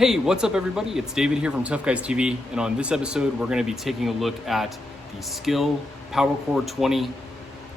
Hey, what's up everybody? It's David here from Tough Guys TV, and on this episode we're going to be taking a look at the SKIL PWRCore 20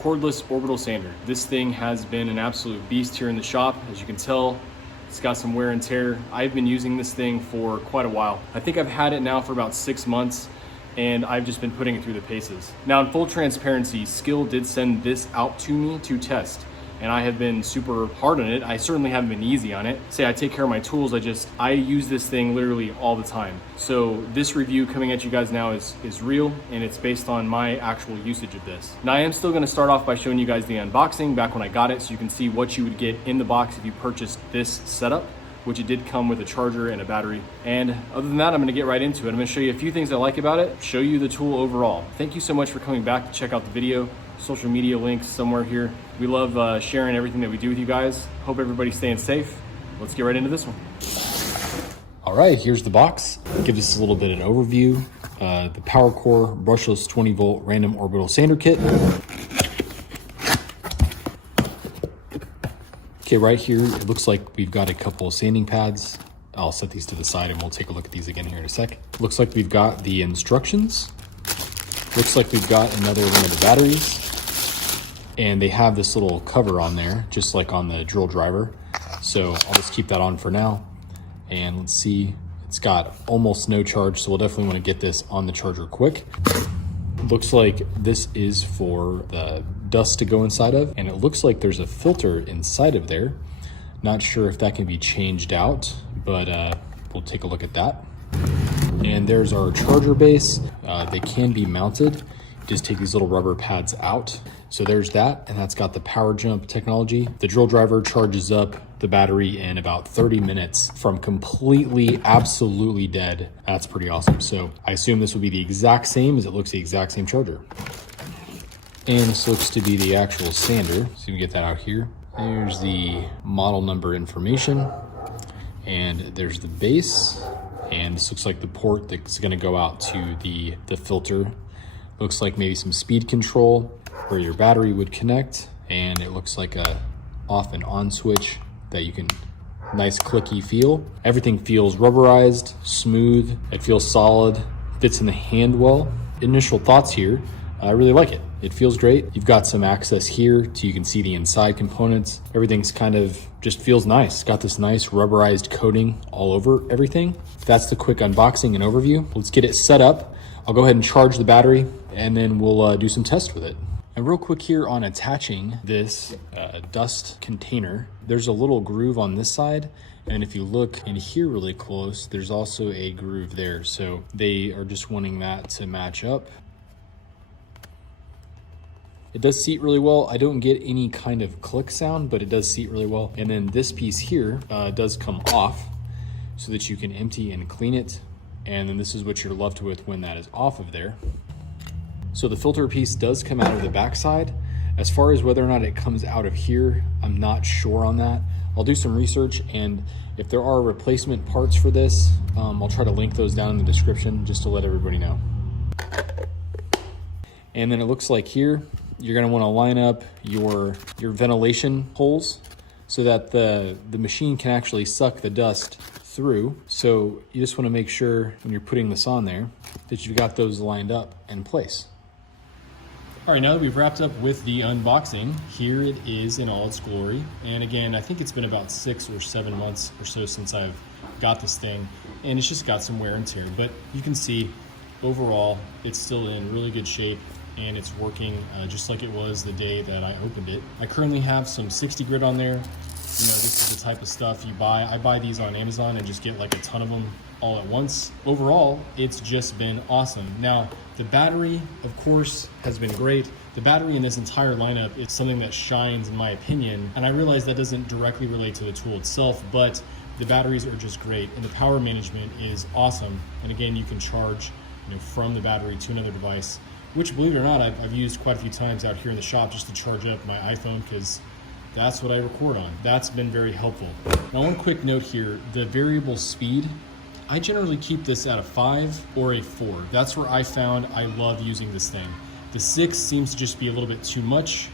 Cordless Orbital Sander. This thing has been an absolute beast here in the shop. As you can tell, it's got some wear and tear. I've been using this thing for quite a while. I think I've had it now for about 6 months, and I've just been putting it through the paces. Now, in full transparency, SKIL did send this out to me to test, and I have been super hard on it. I certainly haven't been easy on it. Say I take care of my tools, I use this thing literally all the time. So this review coming at you guys now is real, and it's based on my actual usage of this. Now I am still gonna start off by showing you guys the unboxing back when I got it, so you can see what you would get in the box if you purchased this setup, which it did come with a charger and a battery. And other than that, I'm gonna get right into it. I'm gonna show you a few things I like about it, show you the tool overall. Thank you so much for coming back to check out the video. Social media links somewhere here. We love sharing everything that we do with you guys. Hope everybody's staying safe. Let's get right into this one. All right, here's the box. Give us a little bit of an overview. The PWRCore brushless 20-volt random orbital sander kit. Okay, right here, it looks like we've got a couple of sanding pads. I'll set these to the side and we'll take a look at these again here in a sec. Looks like we've got the instructions. Looks like we've got another one of the batteries. And they have this little cover on there, just like on the drill driver. So I'll just keep that on for now. And let's see, it's got almost no charge, so we'll definitely want to get this on the charger quick. Looks like this is for the dust to go inside of, and it looks like there's a filter inside of there. Not sure if that can be changed out, but we'll take a look at that. And there's our charger base. They can be mounted. Just take these little rubber pads out. So there's that, and that's got the power jump technology. The drill driver charges up the battery in about 30 minutes from completely, absolutely dead. That's pretty awesome. So I assume this will be the exact same, as it looks the exact same charger. And this looks to be the actual sander. So you can get that out here. There's the model number information, and there's the base. And this looks like the port that's gonna go out to the filter. Looks like maybe some speed control where your battery would connect, and it looks like a off and on switch that you can, nice clicky feel. Everything feels rubberized, smooth, it feels solid, fits in the hand well. Initial thoughts here, I really like it. It feels great. You've got some access here to, you can see the inside components. Everything's kind of just feels nice. It's got this nice rubberized coating all over everything. That's the quick unboxing and overview. Let's get it set up. I'll go ahead and charge the battery, and then we'll do some tests with it. And real quick here on attaching this dust container, there's a little groove on this side. And if you look in here really close, there's also a groove there. So they are just wanting that to match up. It does seat really well. I don't get any kind of click sound, but it does seat really well. And then this piece here does come off so that you can empty and clean it. And then this is what you're left with when that is off of there. So the filter piece does come out of the backside. As far as whether or not it comes out of here, I'm not sure on that. I'll do some research, and if there are replacement parts for this, I'll try to link those down in the description just to let everybody know. And then it looks like here, you're gonna wanna line up your ventilation holes so that the machine can actually suck the dust through. So you just wanna make sure when you're putting this on there that you've got those lined up in place. All right, now that we've wrapped up with the unboxing, here it is in all its glory. And again, I think it's been about 6 or 7 months or so since I've got this thing, and it's just got some wear and tear. But you can see overall, it's still in really good shape, and it's working just like it was the day that I opened it. I currently have some 60 grit on there. You know, this is the type of stuff you buy. I buy these on Amazon and just get like a ton of them all at once. Overall, it's just been awesome. Now, the battery, of course, has been great. The battery in this entire lineup is something that shines in my opinion, and I realize that doesn't directly relate to the tool itself, but the batteries are just great, and the power management is awesome. And again, you can charge, you know, from the battery to another device, which, believe it or not, I've used quite a few times out here in the shop just to charge up my iPhone, because that's what I record on. That's been very helpful. Now, one quick note here, the variable speed, I generally keep this at a 5 or a 4. That's where I found I love using this thing. The 6 seems to just be a little bit too much,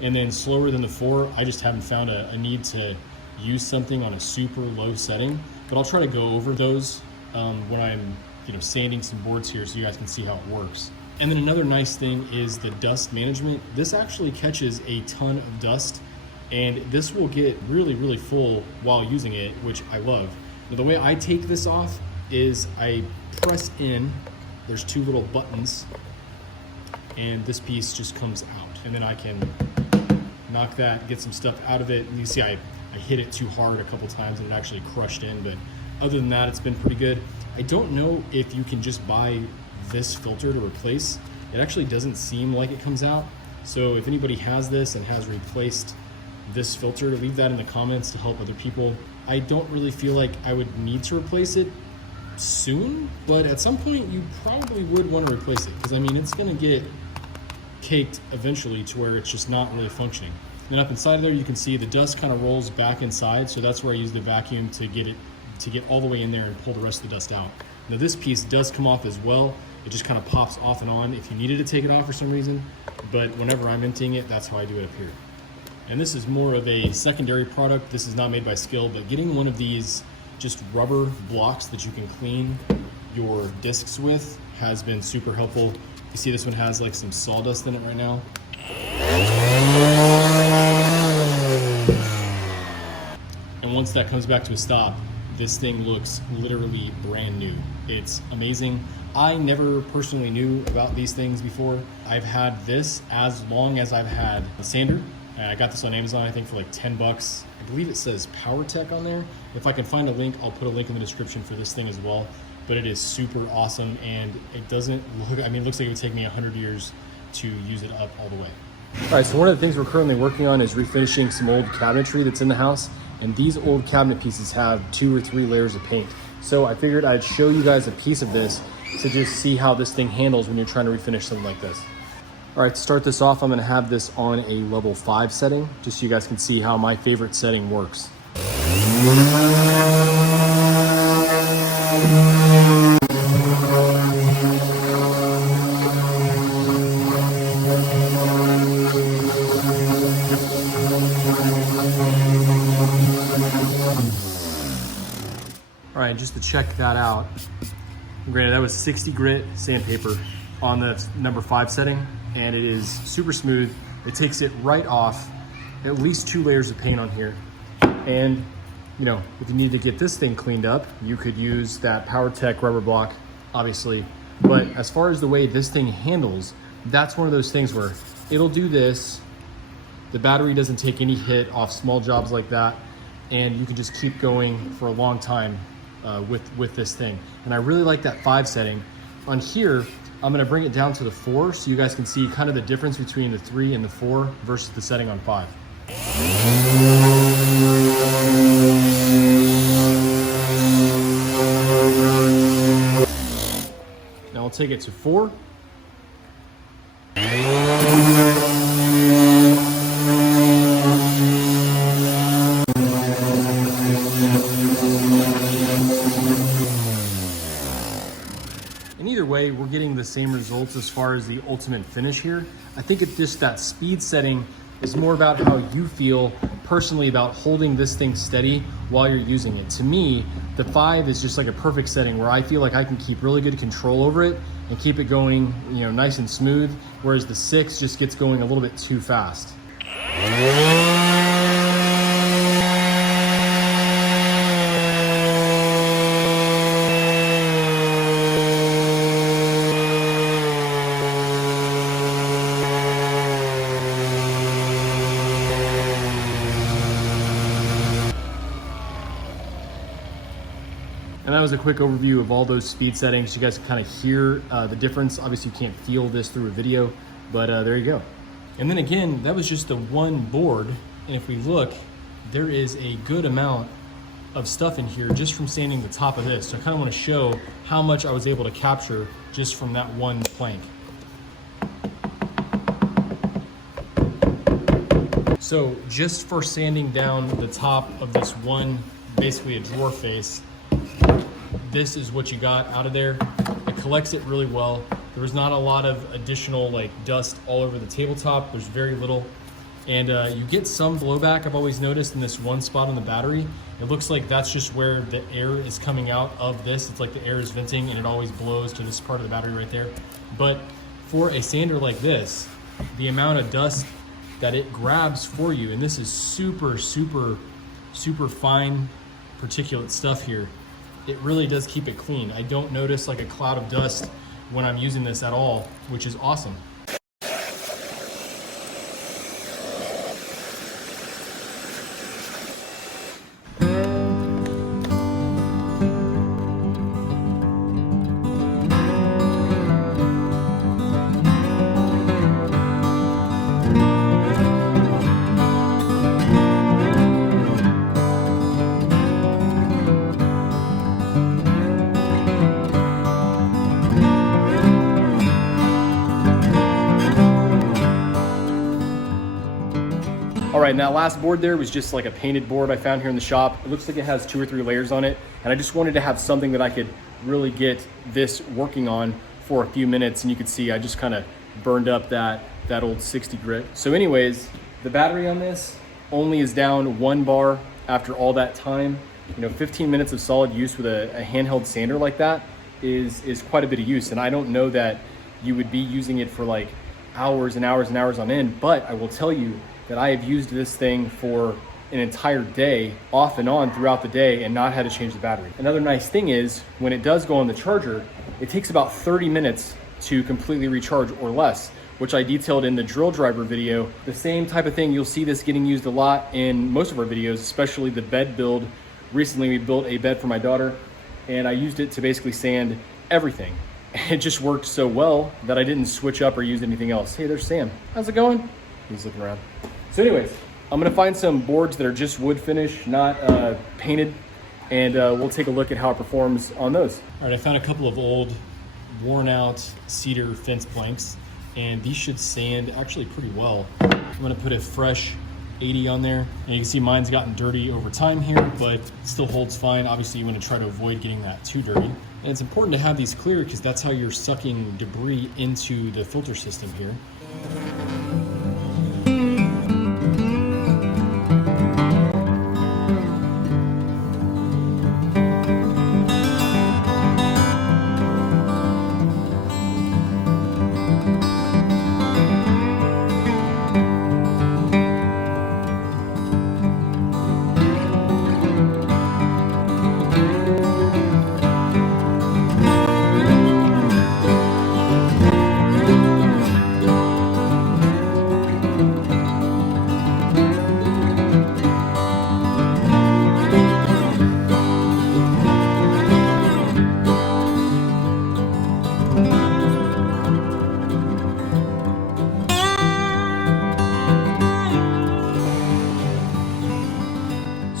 and then slower than the 4, I just haven't found a need to use something on a super low setting, but I'll try to go over those when I'm sanding some boards here so you guys can see how it works. And then another nice thing is the dust management. This actually catches a ton of dust, and this will get really, really full while using it, which I love. Now, the way I take this off is I press in, there's two little buttons, and this piece just comes out. And then I can knock that, get some stuff out of it. And you see I hit it too hard a couple times and it actually crushed in, but other than that, it's been pretty good. I don't know if you can just buy this filter to replace. It actually doesn't seem like it comes out. So if anybody has this and has replaced this filter, leave that in the comments to help other people. I don't really feel like I would need to replace it soon, but at some point you probably would want to replace it, because I mean, it's going to get caked eventually to where it's just not really functioning. And up inside there, you can see the dust kind of rolls back inside, so that's where I use the vacuum to get all the way in there and pull the rest of the dust out. Now this piece does come off as well. It just kind of pops off and on if you needed to take it off for some reason, but whenever I'm emptying it, that's how I do it up here. And this is more of a secondary product. This is not made by SKIL, but getting one of these just rubber blocks that you can clean your discs with has been super helpful. You see this one has like some sawdust in it right now. And once that comes back to a stop, this thing looks literally brand new. It's amazing. I never personally knew about these things before. I've had this as long as I've had a sander. I got this on Amazon, I think for like 10 bucks. I believe it says PowerTech on there. If I can find a link, I'll put a link in the description for this thing as well. But it is super awesome, and it doesn't look, I mean, it looks like it would take me 100 years to use it up all the way. All right, so one of the things we're currently working on is refinishing some old cabinetry that's in the house. And these old cabinet pieces have 2 or 3 layers of paint. So I figured I'd show you guys a piece of this to just see how this thing handles when you're trying to refinish something like this. All right, to start this off, I'm gonna have this on a level 5 setting, just so you guys can see how my favorite setting works. All right, just to check that out, granted that was 60 grit sandpaper on the number 5 setting, and it is super smooth. It takes it right off, at least 2 layers of paint on here. And if you need to get this thing cleaned up, you could use that PowerTech rubber block, obviously. But as far as the way this thing handles, that's one of those things where it'll do this, the battery doesn't take any hit off small jobs like that, and you can just keep going for a long time with this thing. And I really like that 5 setting. On here, I'm gonna bring it down to the 4 so you guys can see kind of the difference between the 3 and the 4 versus the setting on 5. Now I'll take it to 4. And either way, we're getting the same results as far as the ultimate finish here. I think it's just that speed setting is more about how you feel personally about holding this thing steady while you're using it. To me, the 5 is just like a perfect setting where I feel like I can keep really good control over it and keep it going, nice and smooth, whereas the 6 just gets going a little bit too fast. And that was a quick overview of all those speed settings. You guys can kind of hear the difference. Obviously you can't feel this through a video, but there you go. And then again, that was just the one board. And if we look, there is a good amount of stuff in here just from sanding the top of this. So I kind of want to show how much I was able to capture just from that one plank. So just for sanding down the top of this one, basically a drawer face, this is what you got out of there. It collects it really well. There was not a lot of additional dust all over the tabletop. There's very little. And you get some blowback, I've always noticed, in this one spot on the battery. It looks like that's just where the air is coming out of this. It's like the air is venting and it always blows to this part of the battery right there. But for a sander like this, the amount of dust that it grabs for you, and this is super, super, super fine particulate stuff here, it really does keep it clean. I don't notice like a cloud of dust when I'm using this at all, which is awesome. All right, and that last board there was just like a painted board I found here in the shop. It looks like it has 2 or 3 layers on it, and I just wanted to have something that I could really get this working on for a few minutes. And you can see I just kind of burned up that old 60 grit. So anyways, the battery on this only is down 1 bar after all that time. 15 minutes of solid use with a handheld sander like that is quite a bit of use. And I don't know that you would be using it for like hours and hours and hours on end, but I will tell you that I have used this thing for an entire day, off and on throughout the day, and not had to change the battery. Another nice thing is when it does go on the charger, it takes about 30 minutes to completely recharge or less, which I detailed in the drill driver video. The same type of thing, you'll see this getting used a lot in most of our videos, especially the bed build. Recently we built a bed for my daughter and I used it to basically sand everything. It just worked so well that I didn't switch up or use anything else. Hey, there's Sam. How's it going? He's looking around. So anyways, I'm gonna find some boards that are just wood finish, not painted, and we'll take a look at how it performs on those. All right, I found a couple of old, worn out cedar fence planks, and these should sand actually pretty well. I'm gonna put a fresh 80 on there, and you can see mine's gotten dirty over time here, but it still holds fine. Obviously, you wanna try to avoid getting that too dirty. And it's important to have these clear because that's how you're sucking debris into the filter system here.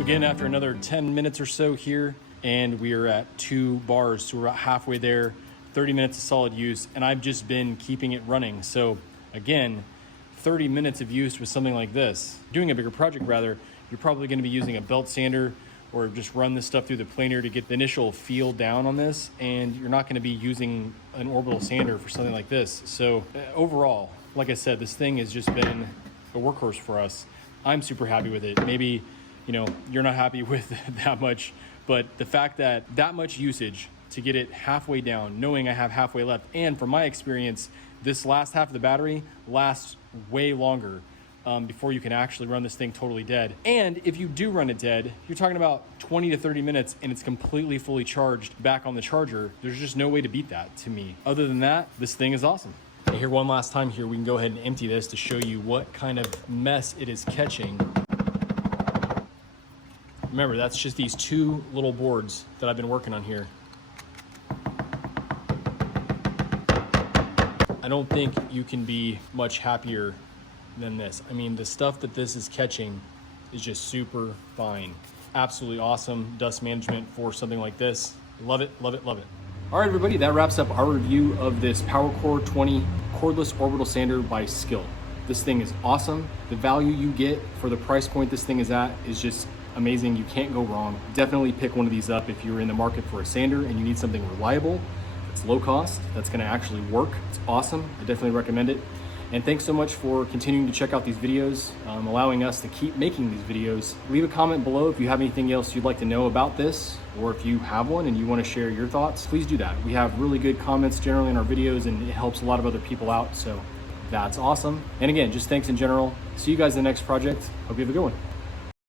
Again, after another 10 minutes or so here, and we are at 2 bars, so we're about halfway there, 30 minutes of solid use, and I've just been keeping it running. So again, 30 minutes of use with something like this. Doing a bigger project rather, you're probably gonna be using a belt sander or just run this stuff through the planer to get the initial feel down on this, and you're not gonna be using an orbital sander for something like this. So overall, like I said, this thing has just been a workhorse for us. I'm super happy with it. Maybe you're not happy with that much, but the fact that much usage to get it halfway down, knowing I have halfway left, and from my experience, this last half of the battery lasts way longer before you can actually run this thing totally dead. And if you do run it dead, you're talking about 20 to 30 minutes and it's completely fully charged back on the charger. There's just no way to beat that to me. Other than that, this thing is awesome. And here, one last time here, we can go ahead and empty this to show you what kind of mess it is catching. Remember, that's just these 2 little boards that I've been working on here. I don't think you can be much happier than this. I mean, the stuff that this is catching is just super fine. Absolutely awesome dust management for something like this. Love it, love it, love it. All right, everybody, that wraps up our review of this PWRCore 20 Cordless Orbital Sander by SKIL. This thing is awesome. The value you get for the price point this thing is at is just amazing. You can't go wrong. Definitely pick one of these up if you're in the market for a sander and you need something reliable, it's low cost, that's gonna actually work. It's awesome. I definitely recommend it. And thanks so much for continuing to check out these videos, allowing us to keep making these videos. Leave a comment below if you have anything else you'd like to know about this, or if you have one and you want to share your thoughts, please do that. We have really good comments generally in our videos, and it helps a lot of other people out, so that's awesome. And again, just thanks in general. See you guys in the next project. Hope you have a good one.